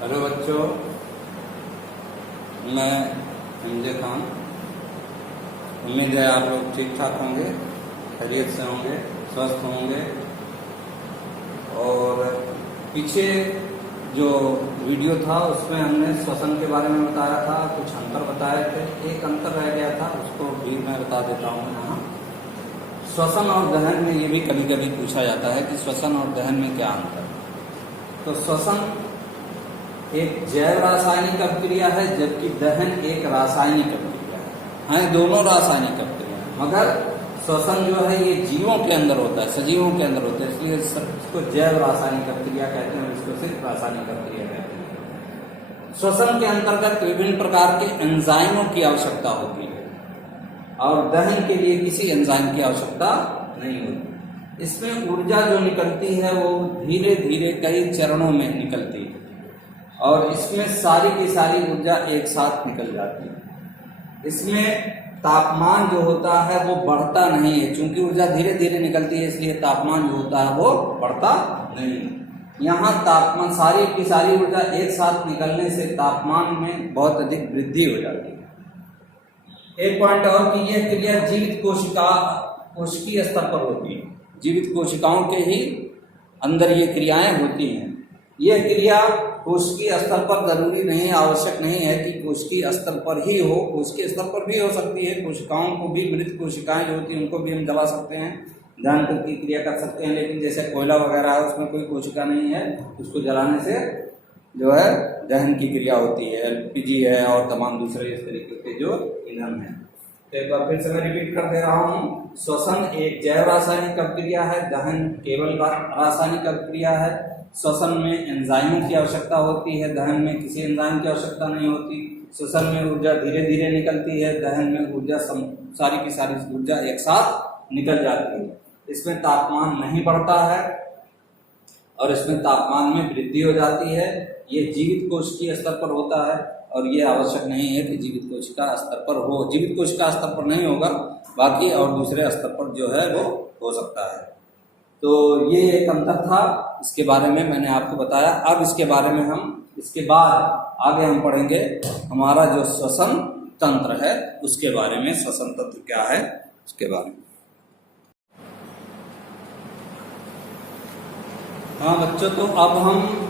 Hello बच्चों, मैं MJ Khan. उम्मीद है आप लोग ठीक ठाक होंगे, खैरियत से होंगे, स्वस्थ होंगे। और पीछे जो वीडियो था उसमें हमने श्वसन के बारे में बताया था, कुछ अंतर बताए थे। एक अंतर रह गया था, उसको भी मैं बता देता हूँ यहाँ। श्वसन और दहन में ये भी कभी कभी पूछा जाता है कि श्वसन और दहन में क्या अंतर है। तो श्वसन एक जैव रासायनिक अभिक्रिया है, जबकि दहन एक रासायनिक अभिक्रिया है। हाँ, दोनों रासायनिक अभिक्रिया है, मगर श्वसन जो है ये जीवों के अंदर होता है, सजीवों के अंदर होता है, इसलिए इसको जैव रासायनिक अभिक्रिया कहते हैं, इसको सिर्फ रासायनिक अभिक्रिया कहते हैं। श्वसन के अंतर्गत विभिन्न प्रकार के एंजाइमों की आवश्यकता होती है और दहन के लिए किसी एंजाइम की आवश्यकता नहीं होती। इसमें ऊर्जा जो निकलती है वो धीरे धीरे कई चरणों में निकलती है और इसमें सारी की सारी ऊर्जा एक साथ निकल जाती है। इसमें तापमान जो होता है वो बढ़ता नहीं है, क्योंकि ऊर्जा धीरे धीरे निकलती है, इसलिए तापमान जो होता है वो बढ़ता नहीं है। यहाँ तापमान, सारी की सारी ऊर्जा एक साथ निकलने से तापमान में बहुत अधिक वृद्धि हो जाती है। एक पॉइंट और कि यह क्रिया जीवित कोशिकीय स्तर पर होती है, जीवित कोशिकाओं के ही अंदर ये क्रियाएं होती हैं। यह क्रिया कोशिकीय स्तर पर जरूरी नहीं, आवश्यक नहीं है कि कोशिकीय स्तर पर ही हो, कोशिकीय स्तर पर भी हो सकती है। कोशिकाओं को भी, मृत कोशिकाएं जो होती हैं उनको भी हम जला सकते हैं, दहन की क्रिया कर सकते हैं। लेकिन जैसे कोयला वगैरह है उसमें कोई कोशिका नहीं है, उसको जलाने से जो है दहन की क्रिया होती है। एलपीजी है और तमाम दूसरे इस तरीके के जो ईंधन है। तो एक बार फिर से मैं रिपीट कर दे रहा हूँ, श्वसन एक जैव रासायनिक अभिक्रिया है, दहन केवल रासायनिक अभिक्रिया है। श्वसन में एंजाइमों की आवश्यकता होती है, दहन में किसी एंजाइम की आवश्यकता नहीं होती। श्वसन में ऊर्जा धीरे धीरे निकलती है, दहन में ऊर्जा सारी की सारी ऊर्जा एक साथ निकल जाती है। इसमें तापमान नहीं बढ़ता है और इसमें तापमान में वृद्धि हो जाती है। ये जीवित कोशिकीय स्तर पर होता है और ये आवश्यक नहीं है कि जीवित कोशिका स्तर पर हो। जीवित कोशिका स्तर पर नहीं होगा, बाकी और दूसरे स्तर पर जो है वो हो सकता है। तो ये एक अंतर था, इसके बारे में मैंने आपको बताया। अब इसके बारे में हम इसके बाद आगे हम पढ़ेंगे हमारा जो श्वसन तंत्र है उसके बारे में। श्वसन तंत्र क्या है उसके बारे में। हाँ बच्चों, तो अब हम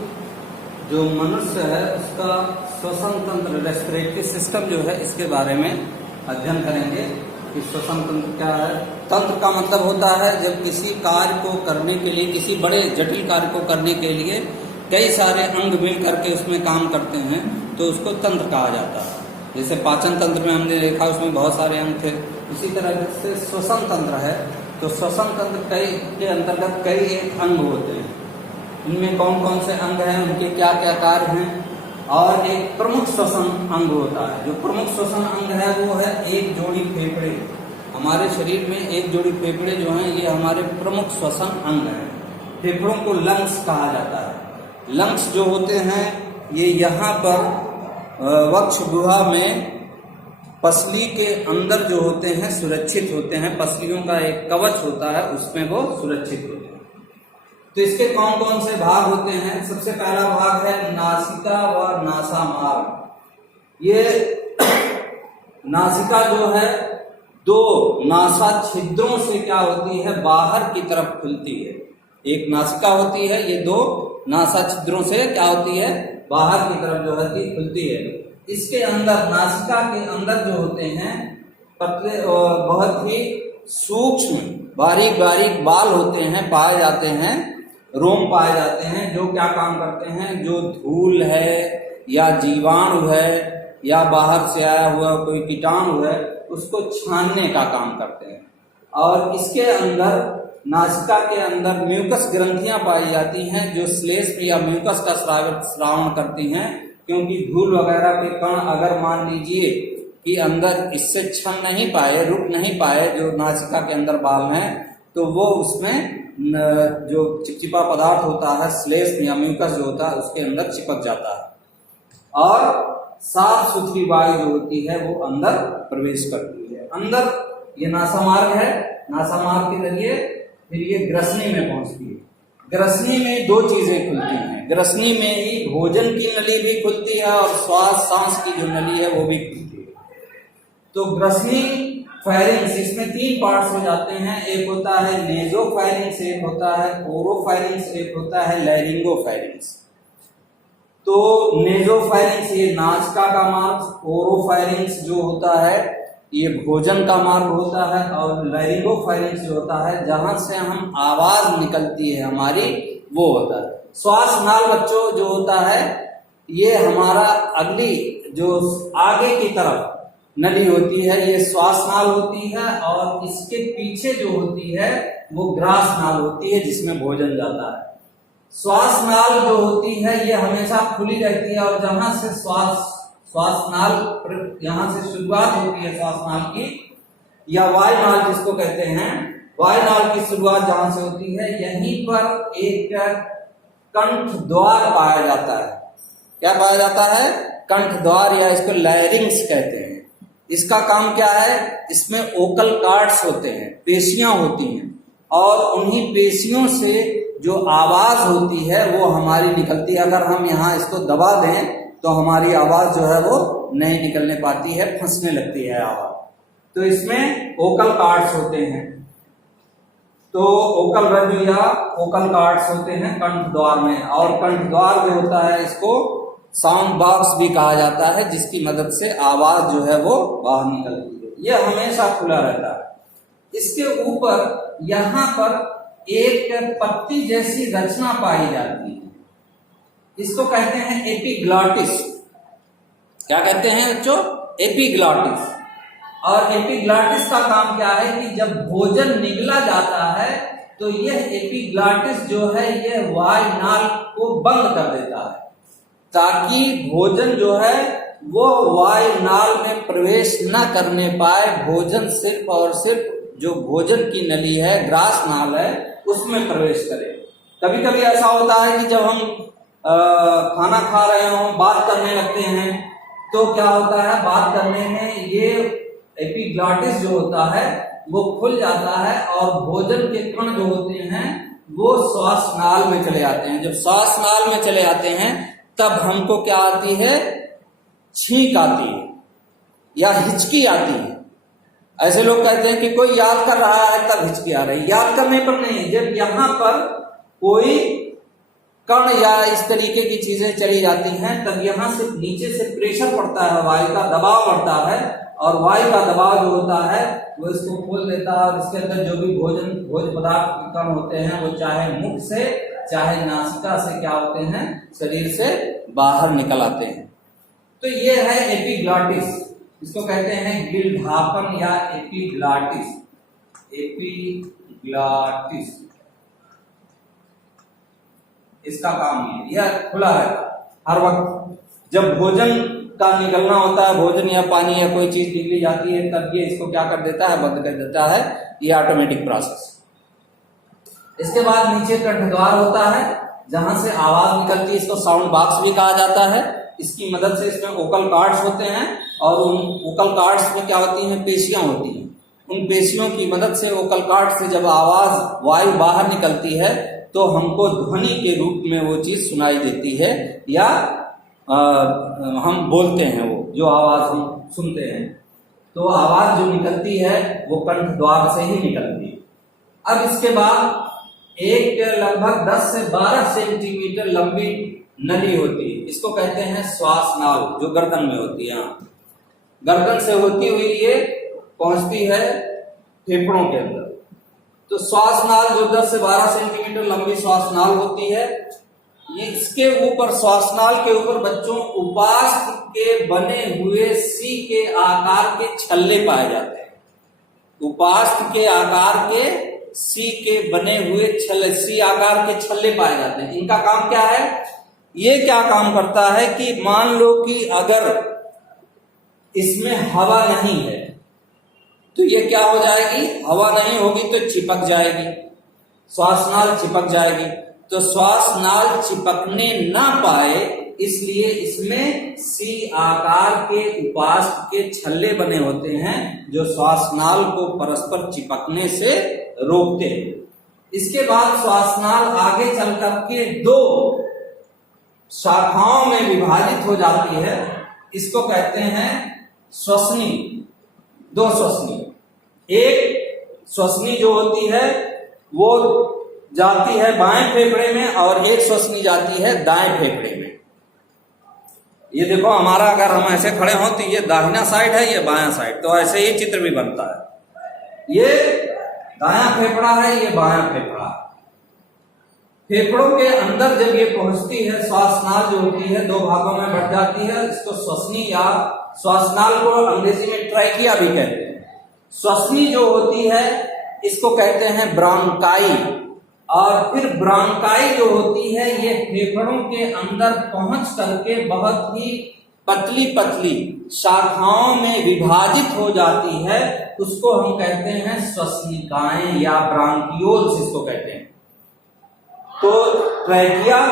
जो मनुष्य है उसका श्वसन तंत्र, रेस्पिरेटरी सिस्टम जो है, इसके बारे में अध्ययन करेंगे कि श्वसन तंत्र क्या है। तंत्र का मतलब होता है जब किसी कार्य को करने के लिए, किसी बड़े जटिल कार्य को करने के लिए कई सारे अंग मिल करके उसमें काम करते हैं तो उसको तंत्र कहा जाता है। जैसे पाचन तंत्र में हमने देखा उसमें बहुत सारे अंग थे, इसी तरह से श्वसन तंत्र है। तो श्वसन तंत्र के अंतर्गत कई एक अंग होते हैं। इनमें कौन कौन से अंग हैं, उनके क्या क्या कार्य हैं। और एक प्रमुख श्वसन अंग होता है। जो प्रमुख श्वसन अंग है वो है एक जोड़ी फेफड़े। हमारे शरीर में एक जोड़ी फेफड़े जो हैं ये हमारे प्रमुख श्वसन अंग हैं। फेफड़ों को लंग्स कहा जाता है। लंग्स जो होते हैं ये यहाँ पर वक्ष गुहा में पसली के अंदर जो होते हैं सुरक्षित होते हैं। पसलियों का एक कवच होता है, उसमें वो सुरक्षित होते हैं। तो इसके कौन कौन से भाग होते हैं। सबसे पहला भाग है नासिका व नासामार्ग। ये नासिका जो है दो नासा छिद्रों से क्या होती है, बाहर की तरफ खुलती है। एक नासिका होती है, ये दो नासा छिद्रों से क्या होती है, बाहर की तरफ जो है खुलती है। इसके अंदर, नासिका के अंदर जो होते हैं पतले बहुत ही सूक्ष्म बारीक बारीक बाल होते हैं, पाए जाते हैं, रोम पाए जाते हैं, जो क्या काम करते हैं, जो धूल है या जीवाणु है या बाहर से आया हुआ कोई कीटाणु है उसको छानने का काम करते हैं। और इसके अंदर, नासिका के अंदर म्यूकस ग्रंथियां पाई जाती हैं जो श्लेष्म या म्यूकस का स्रावण करती हैं। क्योंकि धूल वगैरह के कण अगर मान लीजिए कि अंदर इससे छन नहीं पाए, रुक नहीं पाए, जो नासिका के अंदर बाल हैं, तो वो उसमें जो चिपचिपा पदार्थ होता है, श्लेष्म या म्यूकस जो होता है, उसके अंदर चिपक जाता है और साफ सुथरी वायु जो होती है वो अंदर प्रवेश करती है। अंदर ये नासामार्ग है, नासामार्ग के जरिए फिर ये ग्रसनी में पहुंचती है। ग्रसनी में दो चीजें खुलती हैं। ग्रसनी में ही भोजन की नली भी खुलती है और श्वास सांस की जो नली है वो भी खुलती है। तो ग्रसनी फायरिंग्स, इसमें 3 पार्ट्स हो जाते हैं। एक होता है नेजोफायरिंग्स, एक होता है ओरोफायरिंग्स, एक होता है लैरिंगोफायरिंग्स। तो नेजोफायरिंग्स ये नासिका का मार्ग, ओरोफायरिंग्स जो होता है ये भोजन का मार्ग होता है, और लैरिंगोफायरिंग्स जो होता है जहां से हम आवाज निकलती है हमारी, वो होता है। श्वास नाल बच्चों जो होता है ये हमारा अगली जो आगे की तरफ नली होती है ये श्वास नाल होती है, और इसके पीछे जो होती है वो ग्रास नाल होती है जिसमें भोजन जाता है। श्वास नाल जो होती है ये हमेशा खुली रहती है, और जहां से श्वास नाल यहां से शुरुआत होती है श्वास नाल की, या वायु नाल जिसको कहते हैं, वायु नाल की शुरुआत जहां से होती है यहीं पर एक कंठ द्वार पाया जाता है। क्या पाया जाता है? कंठ द्वार, या इसको लैरिंग्स कहते हैं। इसका काम क्या है? इसमें ओकल कार्ड्स होते हैं, पेशियां होती हैं, और उन्हीं पेशियों से जो आवाज होती है वो हमारी निकलती है। अगर हम यहाँ इसको दबा दें तो हमारी आवाज जो है वो नहीं निकलने पाती है, फंसने लगती है आवाज। तो इसमें ओकल कार्ड्स होते हैं। तो ओकल रज्जु या ओकल कार्ड्स होते हैं कंठ द्वार में, और कंठ द्वार जो होता है इसको साउंड बॉक्स भी कहा जाता है, जिसकी मदद से आवाज जो है वो बाहर निकलती है। यह हमेशा खुला रहता है। इसके ऊपर यहाँ पर एक पत्ती जैसी रचना पाई जाती है, इसको कहते हैं एपिग्लॉटिस। क्या कहते हैं बच्चों? एपिग्लॉटिस। और एपिग्लॉटिस का काम क्या है कि जब भोजन निगला जाता है तो यह एपिग्लॉटिस जो है यह वायु नाल को बंद कर देता है, ताकि भोजन जो है वो वायु नाल में प्रवेश न करने पाए। भोजन सिर्फ और सिर्फ जो भोजन की नली है, ग्रास नाल है, उसमें प्रवेश करे। कभी कभी ऐसा होता है कि जब हम खाना खा रहे हो, बात करने लगते हैं, तो क्या होता है, बात करने में ये एपिग्लॉटिस जो होता है वो खुल जाता है, और भोजन के कण जो होते हैं वो श्वास नाल में चले आते हैं। जब श्वास नाल में चले आते हैं तब हमको क्या आती है? छींक आती है या हिचकी आती है। ऐसे लोग कहते हैं कि कोई याद कर रहा है तब हिचकी आ रही। याद करने पर नहीं, जब यहाँ पर कोई कण या इस तरीके की चीजें चली जाती हैं तब यहाँ से नीचे से प्रेशर पड़ता है, वायु का दबाव बढ़ता है, और वायु का दबाव जो होता है वो इसको खोल देता है, और इसके अंदर जो भी भोज्य पदार्थ के कण होते हैं वो चाहे मुख से चाहे नासिका से क्या होते हैं, शरीर से बाहर निकल आते हैं। तो ये है एपिग्लॉटिस, इसको कहते हैं गिलढापन या एपिग्लॉटिस। एपिग्लॉटिस इसका काम है, यह खुला रहता हर वक्त। जब भोजन का निकलना होता है, भोजन या पानी या कोई चीज निकली जाती है, तब ये इसको क्या कर देता है? बंद कर देता है। ये ऑटोमेटिक प्रोसेस। इसके बाद नीचे कंठ द्वार होता है जहां से आवाज निकलती है, इसको साउंड बॉक्स भी कहा जाता है। इसकी मदद से इसमें ओकल कार्ड्स होते हैं, और उन ओकल कार्ड्स में क्या होती हैं? पेशियां होती हैं। उन पेशियों की मदद से ओकल कार्ड से जब आवाज वायु बाहर निकलती है तो हमको ध्वनि के रूप में वो चीज सुनाई देती है, या हम बोलते हैं वो जो आवाज हम सुनते हैं। तो आवाज जो निकलती है वो कंठ द्वार से ही निकलती है। अब इसके बाद एक लगभग 10 से 12 सेंटीमीटर लंबी नली होती है, इसको कहते हैं श्वास नाल, जो गर्दन में होती है। गर्दन से होती हुई ये पहुंचती है फेफड़ों के अंदर। तो श्वास नाल जो 10 से 12 सेंटीमीटर लंबी श्वास नाल होती है, ये इसके ऊपर श्वास नाल के ऊपर बच्चों उपास्थ के बने हुए सी के आकार के छल्ले पाए जाते हैं। उपास्थ के आकार के सी के बने हुए छल्ले, सी आकार के छल्ले पाए जाते हैं। इनका काम क्या है? ये क्या काम करता है कि मान लो कि अगर इसमें हवा नहीं है तो ये क्या हो जाएगी? हवा नहीं होगी तो चिपक जाएगी, श्वास नाल चिपक जाएगी। तो श्वास नाल चिपकने ना पाए इसलिए इसमें सी आकार के उपास्थ के छल्ले बने होते हैं जो श्वास नाल को परस्पर चिपकने से रोकते हैं। इसके बाद श्वासनाल आगे चल करके दो शाखाओं में विभाजित हो जाती है, इसको कहते हैं श्वसनी। दो श्वसनी, एक श्वसनी जो होती है वो जाती है बाएं फेफड़े में और एक श्वसनी जाती है दाएं फेफड़े में। ये देखो हमारा, अगर हम ऐसे खड़े हों तो ये दाहिना साइड है, ये बायां साइड, तो ऐसे ही चित्र भी बनता है। ये दायां फेफड़ा है, ये बायां फेफड़ा। फेफड़ों के अंदर जब ये पहुंचती है, श्वासनाल जो होती है दो भागों में बढ़ जाती है। इसको श्वसनी या श्वासनाल को अंग्रेजी में ट्रैकिया भी कहते हैं। श्वसनी जो होती है इसको कहते हैं ब्रांकाई, और फिर ब्रांकाई जो होती है ये फेफड़ों के अंदर पहुंच करके बहुत ही पतली पतली शाखाओं में विभाजित हो जाती है, उसको हम कहते हैं श्वसनिकाएं या ब्रांकियोल्स इसको कहते हैं। तो ट्रैकिया,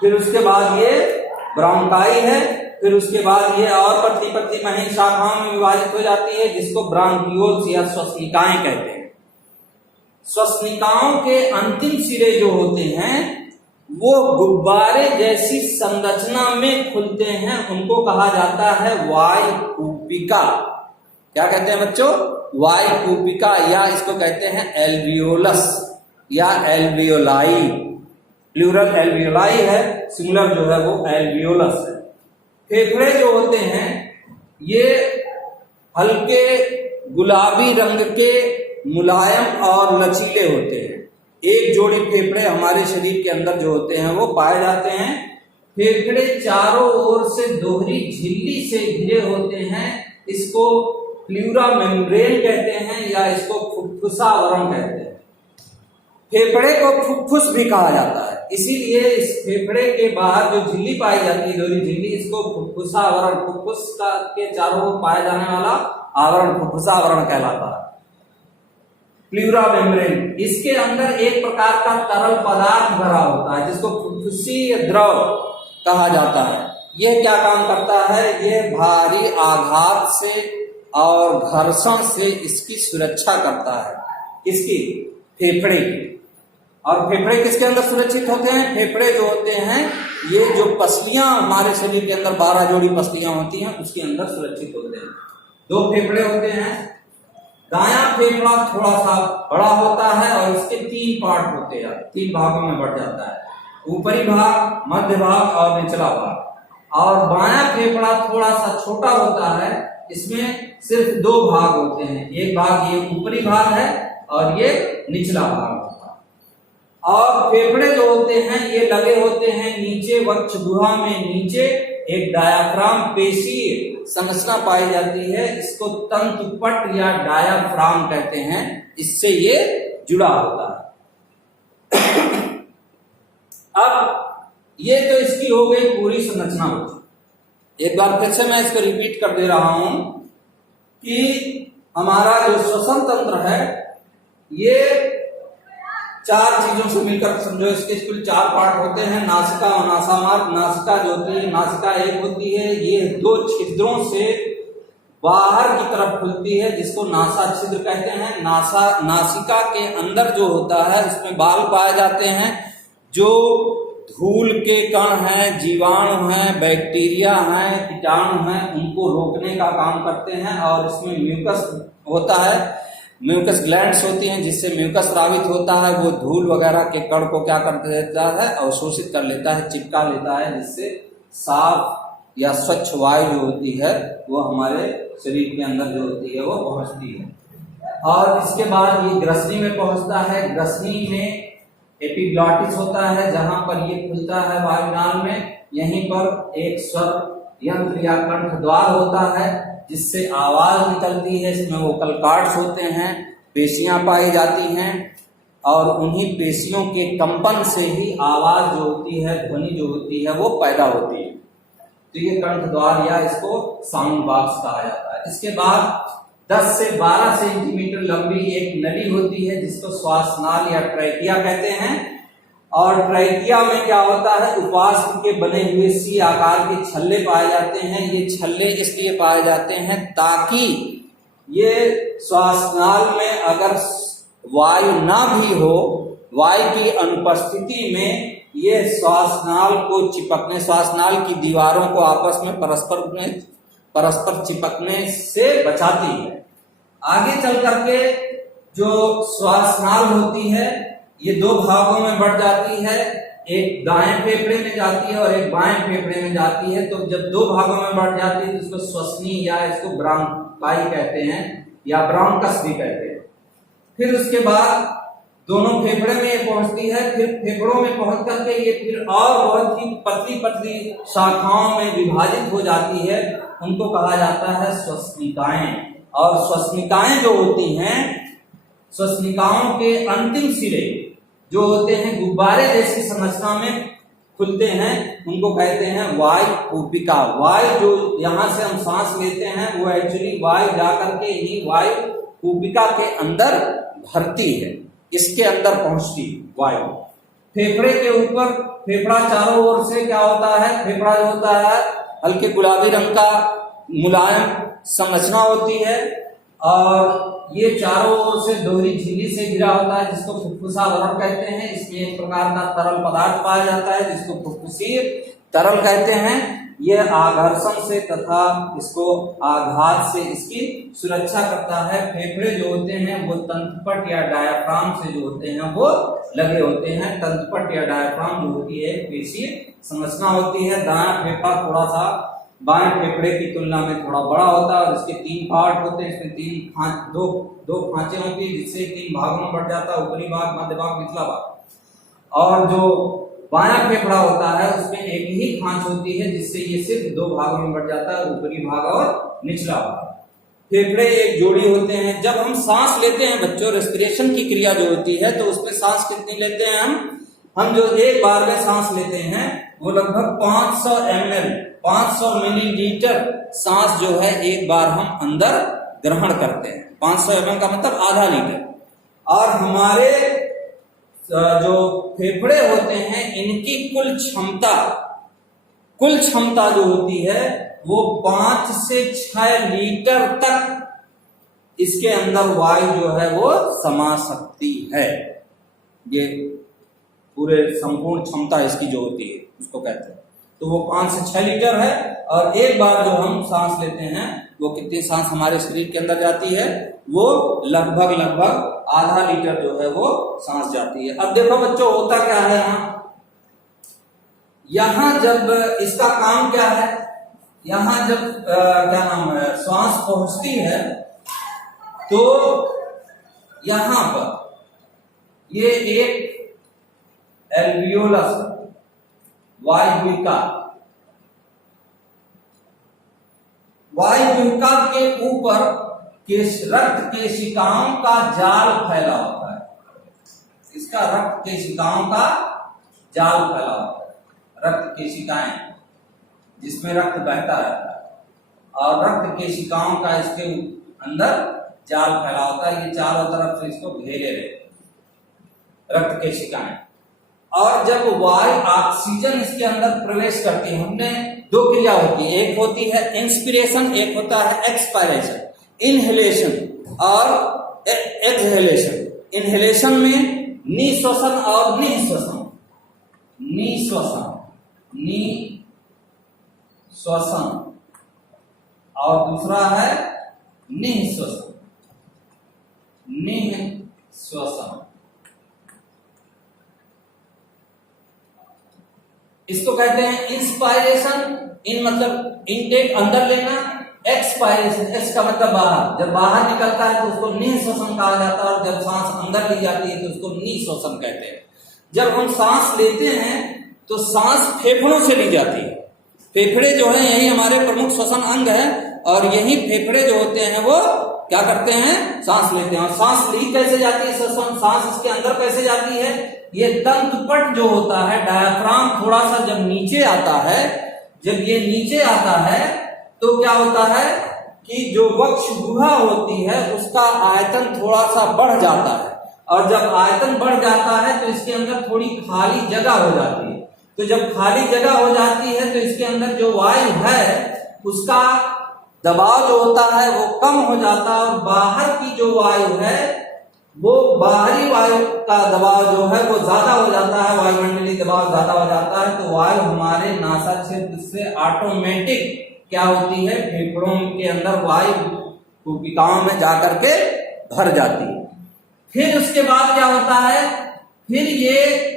फिर उसके बाद ये ब्रांकाई है, फिर उसके बाद ये और पतली पतली महीन शाखाओं में विभाजित हो जाती है जिसको ब्रांकियोल्स या श्वसनिकाएं कहते हैं। श्वसनिकाओं के अंतिम सिरे जो होते हैं वो गुब्बारे जैसी संरचना में खुलते हैं, उनको कहा जाता है वायुकूपिका। क्या कहते हैं बच्चों? वायुकूपिका, या इसको कहते हैं एल्वियोलस या एल्वियोलाई। प्लूरल एल्वियोलाई है, सिंगुलर जो है वो एल्वियोलस है। फेफड़े जो होते हैं ये हल्के गुलाबी रंग के मुलायम और लचीले होते हैं। एक जोड़ी फेफड़े हमारे शरीर के अंदर जो होते हैं वो पाए जाते हैं। फेफड़े चारों ओर से दोहरी झिल्ली से घिरे होते हैं, इसको प्लूरा मेम्ब्रेन कहते हैं या इसको फुफ्फुसा आवरण कहते हैं। फेफड़े को फुफ्फुस भी कहा जाता है, इसीलिए इस फेफड़े के बाहर जो झिल्ली पाई जाती है दोहरी झिल्ली, इसको फुफ्फुसा आवरण, फुफ्फुस के चारों ओर पाया जाने वाला आवरण फुफ्फुसा आवरण कहलाता है। प्लूरा मेम्ब्रेन, इसके अंदर एक प्रकार का तरल पदार्थ भरा होता है जिसको फुफ्फुसीय द्रव कहा जाता है। यह क्या काम करता है? यह भारी आघात से और घर्षण से इसकी सुरक्षा करता है। किसकी? फेफड़े की। और फेफड़े किसके अंदर सुरक्षित होते हैं? फेफड़े जो होते हैं ये जो पसलियां हमारे शरीर के अंदर 12 जोड़ी पसलियां होती हैं उसके अंदर सुरक्षित होते हैं। दो फेफड़े होते हैं। दायां फेफड़ा थोड़ा सा बड़ा होता है और इसके 3 पार्ट होते हैं, 3 भागों में बढ़ जाता है, ऊपरी भाग, मध्य भाग और निचला भाग। और बायां फेफड़ा थोड़ा सा छोटा होता है, इसमें सिर्फ 2 भाग होते हैं, एक भाग ये ऊपरी भाग है और ये निचला भाग होता है। और फेफड़े जो होते हैं ये लगे होते हैं नीचे वक्ष गुहा में, नीचे एक डायाफ्राम पेशीय संरचना पाई जाती है, इसको तंतुपट या डायाफ्राम कहते हैं, इससे ये जुड़ा होता है। अब ये तो इसकी हो गई पूरी संरचना। एक बार फिर से मैं इसको रिपीट कर दे रहा हूं कि हमारा जो श्वसन तंत्र है ये 4 चीजों से मिलकर, समझो इसके कुल 4 पार्ट होते हैं। नासिका और नासामार्ग। नासिका जो होती है, नासिका एक होती है, ये 2 छिद्रों से बाहर की तरफ खुलती है जिसको नासा छिद्र कहते हैं। नासिका के अंदर जो होता है उसमें बाल पाए जाते हैं जो धूल के कण हैं, जीवाणु हैं, बैक्टीरिया हैं, कीटाणु हैं, उनको रोकने का काम करते हैं। और इसमें म्यूकस होता है, म्यूकस ग्लैंड्स होती हैं जिससे म्यूकस स्रावित होता है, वो धूल वगैरह के कण को क्या कर देता है, अवशोषित कर लेता है, चिपका लेता है, जिससे साफ या स्वच्छ वायु जो होती है वो हमारे शरीर के अंदर जो होती है वो पहुंचती है। और इसके बाद ये ग्रसनी में पहुंचता है। ग्रसनी में एपिग्लॉटिस होता है जहां पर ये खुलता है वायुनाल में, यहीं पर एक स्वर यंत्र या कंठ द्वार होता है जिससे आवाज निकलती है। इसमें वोकल कॉर्ड्स होते हैं, पेशियां पाई जाती हैं और उन्हीं पेशियों के कंपन से ही आवाज जो होती है, ध्वनि जो होती है वो पैदा होती है। तो ये कंठ द्वार या इसको साउंड बॉक्स कहा जाता है। इसके बाद 10 से 12 सेंटीमीटर लंबी एक नली होती है जिसको श्वासनाल या ट्रैकिया कहते हैं। और ट्रैकिया में क्या होता है, उपास्थ के बने हुए सी आकार के छल्ले पाए जाते हैं। ये छल्ले इसलिए पाए जाते हैं ताकि ये श्वासनाल में अगर वायु ना भी हो, वायु की अनुपस्थिति में ये श्वासनाल को चिपकने, श्वासनाल की दीवारों को आपस में परस्पर चिपकने से बचाती है। आगे चल करके जो श्वासनाल होती है ये दो भागों में बढ़ जाती है, एक दाएं फेफड़े में जाती है और एक बाएं फेफड़े में जाती है। तो जब दो भागों में बढ़ जाती है तो इसको श्वसनी या इसको ब्रांकाई कहते हैं या ब्रांकस भी कहते हैं। फिर उसके बाद दोनों फेफड़े में ये पहुंचती है, फिर फेफड़ों में पहुंच करके ये फिर और बहुत ही पतली पतली शाखाओं में विभाजित हो जाती है, उनको कहा जाता है श्वसनिकाएं। और श्वसनिकाएं जो होती हैं, श्वसनिकाओं के अंतिम सिरे जो होते हैं गुब्बारे जैसी संरचना में खुलते हैं, उनको कहते हैं वायु कूपिका। वायु जो यहां से हम सांस लेते हैं वो एक्चुअली वायु जाकर के ही वायु कूपिका के अंदर भरती है, इसके अंदर पहुंचती वायु। फेफड़े के ऊपर, फेफड़ा चारों ओर से क्या होता है, फेफड़ा जो होता है हल्के गुलाबी रंग का मुलायम संरचना होती है और ये चारों ओर से दोहरी झिल्ली से घिरा होता है जिसको फुफ्फुसावरण कहते हैं। इसमें एक प्रकार का तरल पदार्थ पाया जाता है जिसको फुफ्फुसीय तरल कहते हैं। ये आघर्षण से तथा इसको आघात से इसकी सुरक्षा करता है। फेफड़े जो होते हैं वो तंतुपट या डायाफ्राम से जो होते हैं वो लगे होते हैं। तंतुपट या डायाफ्राम जो होती है पेशीय संरचना होती है। दायां फेफड़ा थोड़ा सा बाएं फेफड़े की तुलना में थोड़ा बड़ा होता है और इसके 3 पार्ट होते हैं। इसमें दो खांचे होती है जिससे 3 भागों में बढ़ जाता है, ऊपरी भाग, मध्य भाग, निचला भाग। और जो बायां फेफड़ा होता है उसमें एक ही खांच होती है जिससे ये सिर्फ 2 भागों में बढ़ जाता है, ऊपरी भाग और निचला भाग। फेफड़े एक जोड़ी होते हैं। जब हम सांस लेते हैं बच्चों, रेस्पिरेशन की क्रिया जो होती है तो उसमें सांस कितनी लेते हैं हम जो एक बार में सांस लेते हैं वो लगभग 500 ml 500 मिलीलीटर सांस जो है एक बार हम अंदर ग्रहण करते हैं। 500 ml का मतलब आधा लीटर। और हमारे जो फेफड़े होते हैं इनकी कुल क्षमता जो होती है वो 5 से 6 लीटर तक इसके अंदर वायु जो है वो समा सकती है। ये पूरे संपूर्ण क्षमता इसकी जो होती है उसको कहते हैं। तो वो 5 से 6 लीटर है। और एक बार जो हम सांस लेते हैं वो कितनी सांस हमारे शरीर के अंदर जाती है, वो लगभग आधा लीटर जो है वो सांस जाती है। अब देखो बच्चों होता क्या है यहां जब इसका काम क्या है, यहां जब क्या नाम है श्वास पहुंचती है तो यहां पर ये एक एल्वियोलस वायुविका के ऊपर रक्त केशिकाओं का जाल फैला होता है। इसका रक्त केशिकाओं का जाल फैला होता है। रक्त केशिकाएं जिसमें रक्त बहता रहता है और रक्त केशिकाओं का इसके अंदर जाल फैला होता है। ये चारों तरफ से इसको घेरे रहते रक्त केशिकाएं। और जब वायु ऑक्सीजन इसके अंदर प्रवेश करती है, हमने 2 क्रिया होती है, एक होती है इंस्पिरेशन, एक होता है एक्सपायरेशन। इनहेलेशन और एक्सहेलेशन। इनहेलेशन में निश्वसन और निःश्वसन, और दूसरा है निःश्वसन। इसको कहते हैं इंस्पायरेशन, इन मतलब इनटेक अंदर लेना, एक्सपायरेशन एक्स का मतलब बाहर, जब बाहर निकलता है तो उसको निःश्वसन कहा जाता है और जब सांस अंदर ली जाती है तो उसको निःश्वसन कहते हैं। जब हम सांस लेते हैं तो सांस फेफड़ों से ली जाती है। फेफड़े जो है यही हमारे प्रमुख श्वसन अंग है और यही फेफड़े जो होते हैं वो क्या करते हैं, सांस लेते हैं। और सांस ली कैसे जाती है, सांस इसके अंदर कैसे जाती है, ये तंतुपट जो होता है डायाफ्राम थोड़ा सा जब नीचे आता है, जब ये नीचे आता है तो क्या होता है कि जो वक्ष गुहा होती है उसका आयतन थोड़ा सा बढ़ जाता है और जब आयतन बढ़ जाता है तो इसके अंदर थोड़ी खाली जगह हो जाती है। तो जब खाली जगह हो जाती है तो इसके अंदर जो वायु है उसका दबाव जो होता है वो कम हो जाता है और बाहर की जो वायु है वो बाहरी वायु का दबाव जो है वो ज्यादा हो जाता है, वायुमंडलीय दबाव ज्यादा हो जाता है, तो वायु हमारे नासा क्षेत्र से ऑटोमेटिक क्या होती है, फेफड़ों के अंदर वायु कोशिकाओं में जाकर के भर जाती है। फिर उसके बाद क्या होता है, फिर ये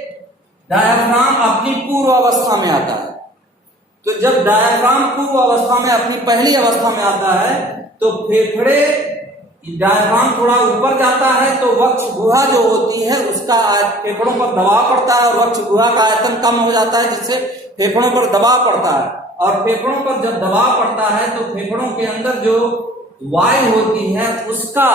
डायफ्राम अपनी पूर्व अवस्था में आता है। तो जब डायफ्राम पूर्व अवस्था में अपनी पहली अवस्था में आता है तो फेफड़े, डायफ्राम थोड़ा ऊपर जाता है तो वक्ष गुहा जो होती है उसका फेफड़ों पर दबाव पड़ता है और वक्ष गुहा का आयतन कम हो जाता है, जिससे फेफड़ों पर दबाव पड़ता है। और फेफड़ों पर जब दबाव पड़ता है तो फेफड़ों के अंदर जो वायु होती है उसका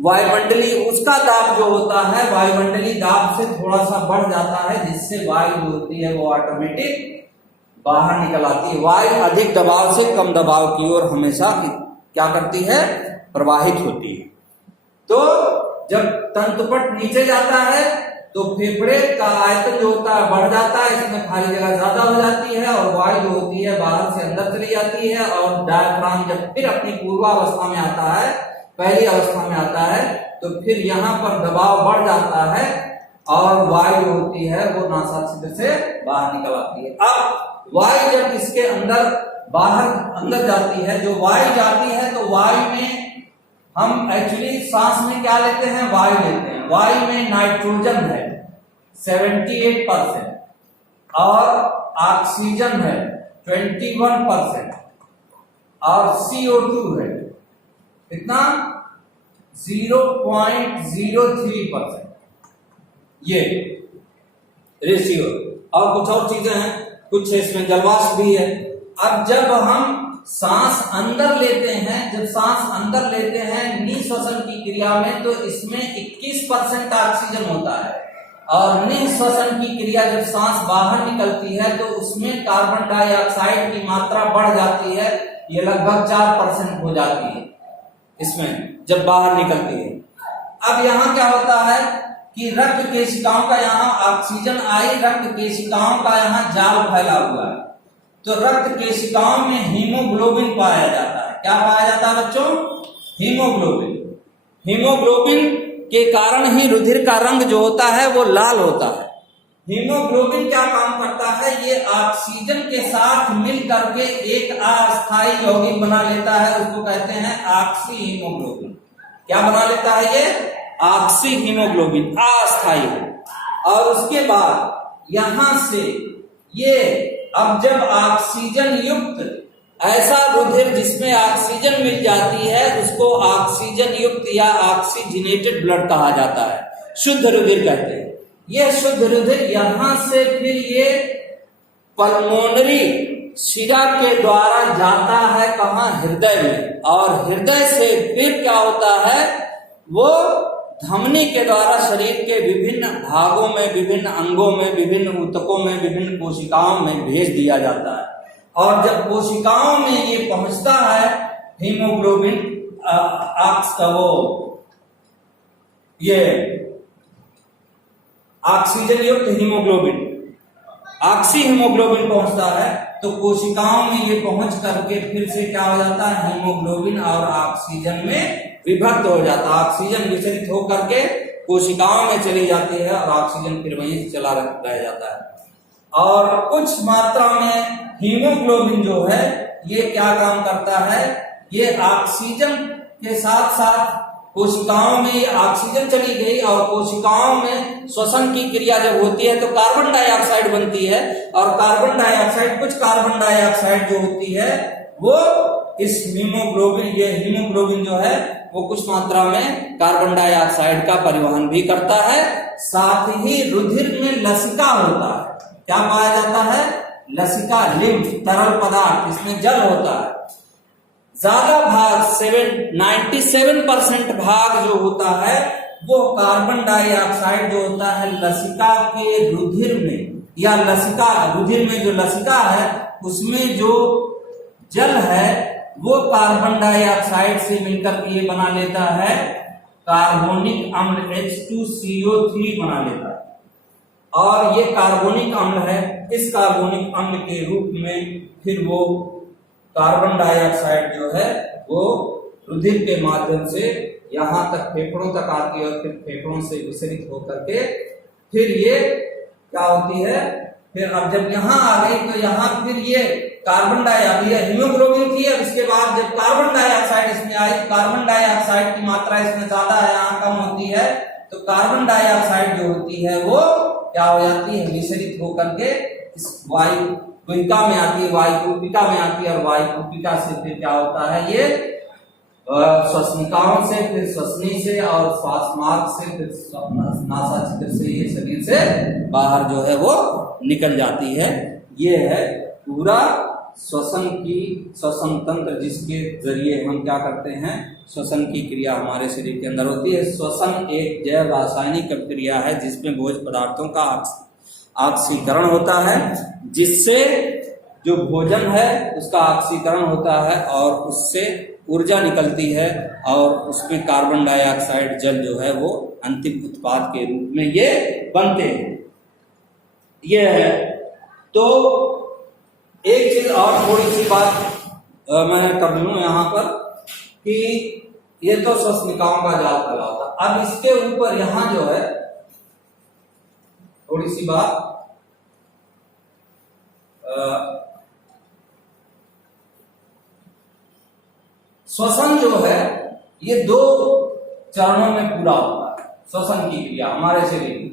वायुमंडलीय, उसका दाब जो होता है वायुमंडलीय दाब से थोड़ा सा बढ़ जाता है, जिससे वायु जो होती है वो ऑटोमेटिक बाहर निकल आती है। वायु अधिक दबाव से कम दबाव की ओर हमेशा क्या करती है, प्रवाहित होती है। तो जब तंतुपट नीचे जाता है तो फेफड़े का आयतन जो होता है बढ़ जाता है, इसमें खाली जगह ज्यादा हो जाती है और वायु जो होती है बाहर से अंदर चली जाती है। और डायफ्राम जब फिर अपनी पूर्वावस्था में आता है, पहली अवस्था में आता है, तो फिर यहाँ पर दबाव बढ़ जाता है और वायु होती है वो नासा छिद्र से बाहर निकल आती है। अब वायु जब इसके अंदर बाहर अंदर जाती है, जो वायु जाती है तो वायु में हम एक्चुअली सांस में क्या लेते हैं, वायु लेते हैं। वायु में नाइट्रोजन है 78% और ऑक्सीजन है 21% और CO2 है कितना 0.03%, ये रेशियो। और कुछ और चीजें हैं, कुछ इसमें जलवाष्प भी है। अब जब हम सांस अंदर लेते हैं, जब सांस अंदर लेते हैं निःश्वसन की क्रिया में, तो इसमें 21% ऑक्सीजन होता है और निःश्वसन की क्रिया जब सांस बाहर निकलती है तो उसमें कार्बन डाइऑक्साइड की मात्रा बढ़ जाती है, ये लगभग 4% हो जाती है इसमें जब बाहर निकलती है। अब यहाँ क्या होता है कि रक्त केशिकाओं का यहाँ ऑक्सीजन आई, रक्त केशिकाओं का यहाँ जाल फैला हुआ है, तो रक्त केशिकाओं में हीमोग्लोबिन पाया जाता है। क्या पाया जाता है बच्चों, हीमोग्लोबिन। हीमोग्लोबिन के कारण ही रुधिर का रंग जो होता है वो लाल होता है। हीमोग्लोबिन क्या काम करता है, ये ऑक्सीजन के साथ मिल करके एक अस्थायी यौगिक बना लेता है, उसको कहते हैं ऑक्सी हीमोग्लोबिन। क्या बना लेता है ये, ऑक्सी हीमोग्लोबिन, अस्थायी। और उसके बाद यहां से ये अब जब ऑक्सीजन युक्त ऐसा रुधिर जिसमें ऑक्सीजन मिल जाती है उसको ऑक्सीजन युक्त या ऑक्सीजनेटेड ब्लड कहा जाता है, शुद्ध रुधिर कहते हैं। यह शुद्ध रुधिर यहां से फिर ये पल्मोनरी शिरा के द्वारा जाता है कहां, हृदय में, और हृदय से फिर क्या होता है वो धमनी के द्वारा शरीर के विभिन्न भागों में, विभिन्न अंगों में, विभिन्न ऊतकों में, विभिन्न कोशिकाओं में भेज दिया जाता है। और जब कोशिकाओं में ये पहुंचता है हीमोग्लोबिन ये ऑक्सीजन युक्त हीमोग्लोबिन, ऑक्सी हीमोग्लोबिन पहुंचता है, तो कोशिकाओं में ये पहुंच करके फिर से क्या हो जाता है, हीमोग्लोबिन और ऑक्सीजन में विभक्त हो जाता है। ऑक्सीजन विचलित होकर के कोशिकाओं में चली जाती है और ऑक्सीजन फिर वहीं से चला रह जाता है। और कुछ मात्रा में हीमोग्लोबिन जो है ये क्या काम करता है, ये ऑक्सीजन के साथ साथ कोशिकाओं में ऑक्सीजन चली गई और कोशिकाओं में श्वसन की क्रिया जब होती है तो कार्बन डाइऑक्साइड बनती है, और कार्बन डाइऑक्साइड, कुछ कार्बन डाइऑक्साइड जो होती है वो इस हीमोग्लोबिन, ये हीमोग्लोबिन जो है वो कुछ मात्रा में कार्बन डाइऑक्साइड का परिवहन भी करता है। साथ ही रुधिर में लसिका होता है। क्या पाया जाता है, लसिका, लिम्फ, तरल पदार्थ, इसमें जल होता है। ज्यादा भाग 97% भाग जो होता है वो कार्बन डाइऑक्साइड जो होता है लसिका के रुधिर में, या लसिका, रुधिर में जो लसिका है उसमें जो जल है वो कार्बन डाइऑक्साइड से मिलकर के ये बना लेता है कार्बोनिक अम्ल H2CO3 बना लेता है। और ये कार्बोनिक अम्ल है, इस कार्बोनिक अम्ल के रूप में फिर वो कार्बन डाइऑक्साइड जो है वो रुधिर के माध्यम से यहाँ तक फेफड़ों तक आती है और फिर फेफड़ों से विसरित होकर के फिर ये क्या होती है, फिर अब जब यहाँ आ गई तो यहाँ फिर ये कार्बन डाइऑक्साइड, हीमोग्लोबिन थी, अब इसके बाद जब कार्बन डाइऑक्साइड इसमें आई, कार्बन डाइऑक्साइड की मात्रा इसमें ज्यादा है, यहाँ कम होती है, तो कार्बन डाइऑक्साइड जो होती है वो क्या हो जाती है, विसरित होकर के इस वायु गुहिका में आती है, वायु कुपिका में आती है, और वायु कुपिका से फिर क्या होता है, ये श्वसनिकाओं से, फिर श्वसनी से, और श्वास मार्ग से, फिर नासा छिद्र से, ये शरीर से बाहर जो है वो निकल जाती है। ये है पूरा श्वसन तंत्र, जिसके जरिए हम क्या करते हैं, श्वसन की क्रिया हमारे शरीर के अंदर होती है। श्वसन एक जैव रासायनिक क्रिया है जिसमें भोज्य पदार्थों का ऑक्सीकरण होता है, जिससे जो भोजन है उसका ऑक्सीकरण होता है और उससे ऊर्जा निकलती है, और उसमें कार्बन डाइऑक्साइड जल जो है वो अंतिम उत्पाद के रूप में ये बनते हैं। ये है। तो एक चीज और थोड़ी सी बात मैं कर लूं यहाँ पर कि ये तो श्वसनिकाओं का जाल फैला होता, अब इसके ऊपर यहाँ जो है थोड़ी सी बात, श्वसन जो है ये दो चरणों में पूरा होता है। श्वसन की क्रिया हमारे शरीर में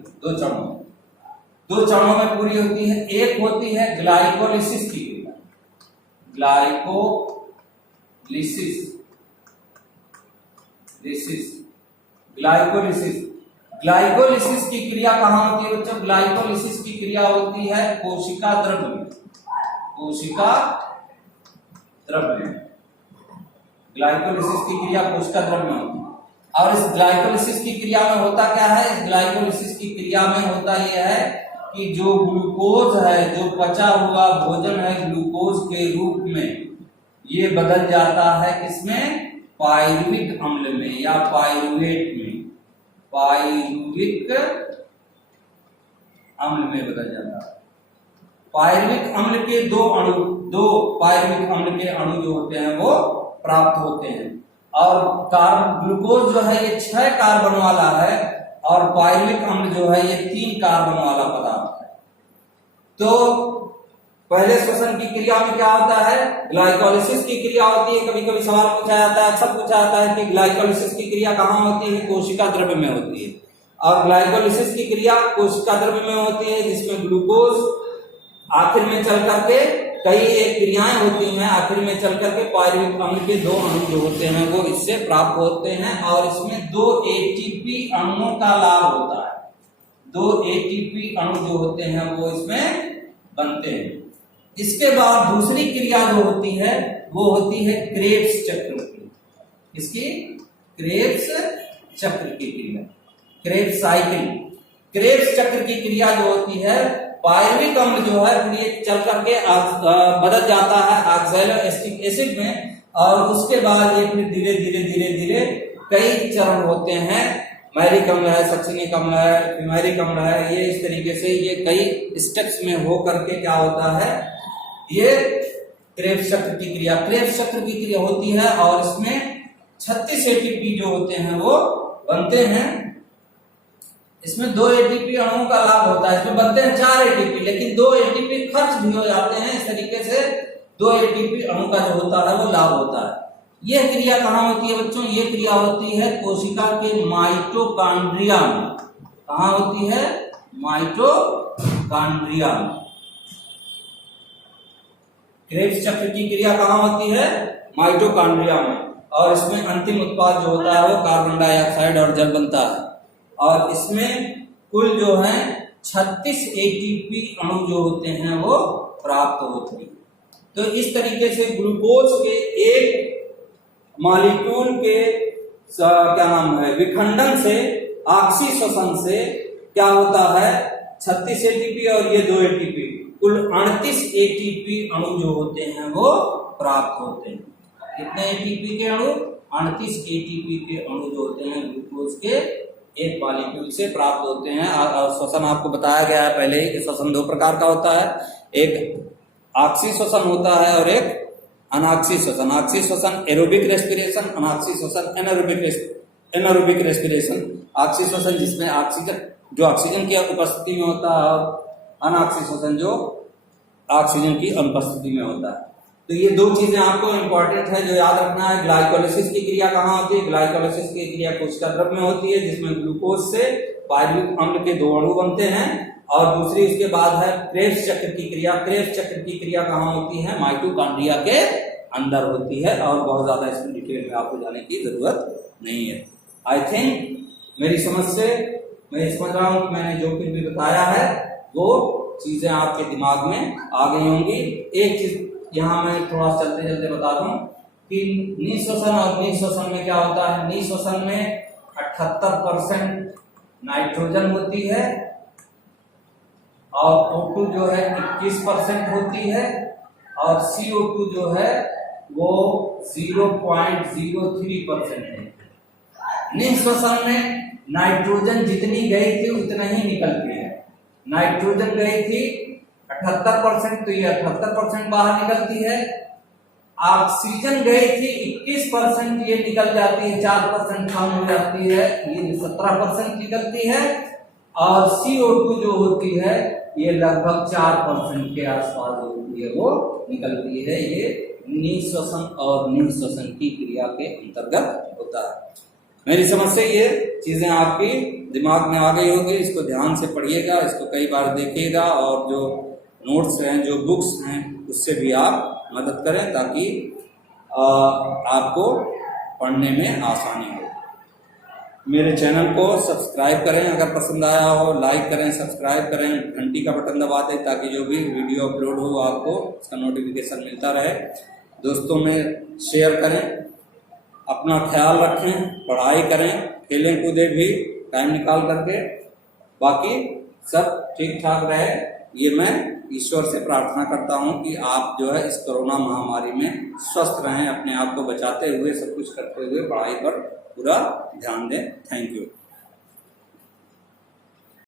दो चरणों में पूरी होती है। एक होती है ग्लाइकोलिसिस की क्रिया, ग्लाइकोलिसिस की क्रिया कहाँ होती है बच्चों? ग्लाइकोलिसिस की क्रिया होती है कोशिका द्रव्य में, ग्लाइकोलिसिस की क्रिया कोशिका द्रव्य में होती है। और इस ग्लाइकोलिसिस की क्रिया में होता क्या है? इस ग्लाइकोलिसिस की क्रिया में होता यह है कि जो ग्लूकोज है, जो पचा हुआ भोजन है, ग्लूकोज के रूप में ये बदल जाता है किसमें? पायरुविक अम्ल में या पायरुवेट में, पायरुविक अम्ल में बदल जाता है। पायरुविक अम्ल के दो पायरुविक अम्ल के अणु जो होते हैं वो प्राप्त होते हैं। और ग्लूकोज जो है ये 6 कार्बन वाला है, और पायरुविक अम्ल जो है ये 3 कार्बन वाला पदार्थ है। तो पहले श्वसन की क्रिया में क्या होता है? ग्लाइकोलिसिस की क्रिया होती है। कभी कभी सवाल पूछा जाता है, अक्सर पूछा जाता है कि ग्लाइकोलिसिस की क्रिया कहाँ होती है? कोशिका द्रव्य में होती है। और ग्लाइकोलिसिस की क्रिया कोशिका द्रव्य में होती है, जिसमें ग्लूकोज आखिर में चल करके कई एक क्रियाएं होती हैं, आखिर में चल करके पायरुविक अम्ल के 2 अणु जो होते हैं वो इससे प्राप्त होते हैं, और इसमें 2 एटीपी अणुओं का लाभ होता है। 2 एटीपी अणु जो होते हैं वो इसमें बनते हैं। इसके बाद दूसरी क्रिया जो होती है वो होती है क्रेब्स चक्र की। इसकी क्रेब्स चक्र की क्रिया, क्रेब्स साइकिल। क्रेब्स चक्र की क्रिया जो होती है, पायरुविक अम्ल जो है ये चल करके बदल जाता है ऑक्सैलोएसिटिक एसिड में, और उसके बाद ये फिर धीरे धीरे कई चरण होते हैं। मैरिक अम्ल है, सक्सिनिक अम्ल है, फिमैरिक अम्ल है, ये इस तरीके से ये कई स्टेप्स में हो करके क्या होता है, ये क्रेब्स चक्र की क्रिया, क्रेब्स चक्र की क्रिया होती है। और इसमें 36 एटीपी जो होते हैं वो बनते हैं। इसमें 2 एटीपी अणुओं का लाभ होता है। इसमें बनते हैं 4 एटीपी, लेकिन 2 एटीपी खर्च भी हो जाते हैं। इस तरीके से 2 एटीपी अणु का जो होता है वो लाभ होता है। यह क्रिया कहाँ होती है बच्चों? ये क्रिया होती है कोशिका के माइटोकॉन्ड्रिया में। कहाँ होती है? माइटोकॉन्ड्रिया में। क्रेब्स चक्र की क्रिया कहाँ होती है? माइटोकॉन्ड्रिया में। और इसमें अंतिम उत्पाद जो होता है वो कार्बन डाइऑक्साइड और जल बनता है। और इसमें कुल जो है 36 एटीपी अणु जो होते हैं वो प्राप्त होते हैं। तो इस तरीके से ग्लूकोज के एक मॉलिक्यूल के क्या नाम है विखंडन से, ऑक्सीश्वसन से क्या होता है, 36 एटीपी और ये 2 एटीपी, कुल 38 एटीपी अणु जो होते हैं वो प्राप्त होते हैं। कितने एटीपी के अणु? 38 एटीपी के अणु जो होते हैं ग्लूकोज के एक मॉलिक्यूल से प्राप्त होते हैं। और श्वसन आपको बताया गया है पहले ही कि श्वसन 2 प्रकार का होता है, एक ऑक्सी श्वसन होता है और एक अनाक्सी श्वसन। ऑक्सी श्वसन एरोबिक रेस्पिरेशन, अनाक्सी श्वसन एनारोबिक एनारोबिक रेस्पिरेशन ऑक्सीश्वसन, जिसमें ऑक्सीजन की उपस्थिति में होता है, और अनऑक्सीश्वसन जो ऑक्सीजन की अनुपस्थिति में होता है। तो ये दो चीजें आपको इंपॉर्टेंट है जो याद रखना है। ग्लाइकोलिसिस की क्रिया कहाँ होती है? ग्लाइकोलिसिस की क्रिया कोशिका द्रव में होती है, जिसमें ग्लूकोज से पायरुविक अम्ल के 2 अणु बनते हैं। और दूसरी उसके बाद है क्रेब्स चक्र की क्रिया। क्रेब्स चक्र की क्रिया कहाँ होती है? माइटोकॉन्ड्रिया के अंदर होती है, और बहुत ज्यादा इसमें डिटेल में आपको जाने की जरूरत नहीं है। आई थिंक मेरी समझ से मैं समझ रहा हूं कि मैंने जो कुछ भी बताया है वो चीजें आपके दिमाग में आ गई होंगी। एक चीज यहाँ मैं थोड़ा चलते चलते बता दूं कि निःश्वसन और निःश्वसन में क्या होता है। निःश्वसन में 78% नाइट्रोजन होती है, और O2 जो है 21% होती है, और CO2 जो है वो 0.03% है। निःश्वसन में नाइट्रोजन जितनी गई थी उतना ही निकलती है। नाइट्रोजन गई थी 78%, तो ये 78% बाहर निकलती है। ऑक्सीजन गई थी 21%, ये निकल जाती है, 4% कम हो जाती है, ये 17% निकलती है। और CO2 जो होती है ये लगभग 4% के आसपास होती है, वो निकलती है। ये निःश्वसन और निःश्वसन की क्रिया के अंतर्गत होता है। मेरी समझ से ये चीजें आपकी दिमाग में आ गई होगी। इसको ध्यान से पढ़िएगा, इसको कई बार देखिएगा, और जो नोट्स हैं, जो बुक्स हैं, उससे भी आप मदद करें ताकि आपको पढ़ने में आसानी हो। मेरे चैनल को सब्सक्राइब करें, अगर पसंद आया हो लाइक करें, सब्सक्राइब करें, घंटी का बटन दबा दें ताकि जो भी वीडियो अपलोड हो आपको उसका नोटिफिकेशन मिलता रहे। दोस्तों में शेयर करें, अपना ख्याल रखें, पढ़ाई करें, खेलें कूदें भी टाइम निकाल करके। बाकी सब ठीक ठाक रहे, ये मैं ईश्वर से प्रार्थना करता हूं कि आप जो है इस कोरोना महामारी में स्वस्थ रहें, अपने आप को बचाते हुए, सब कुछ करते हुए पढ़ाई पर पूरा ध्यान दें। Thank you.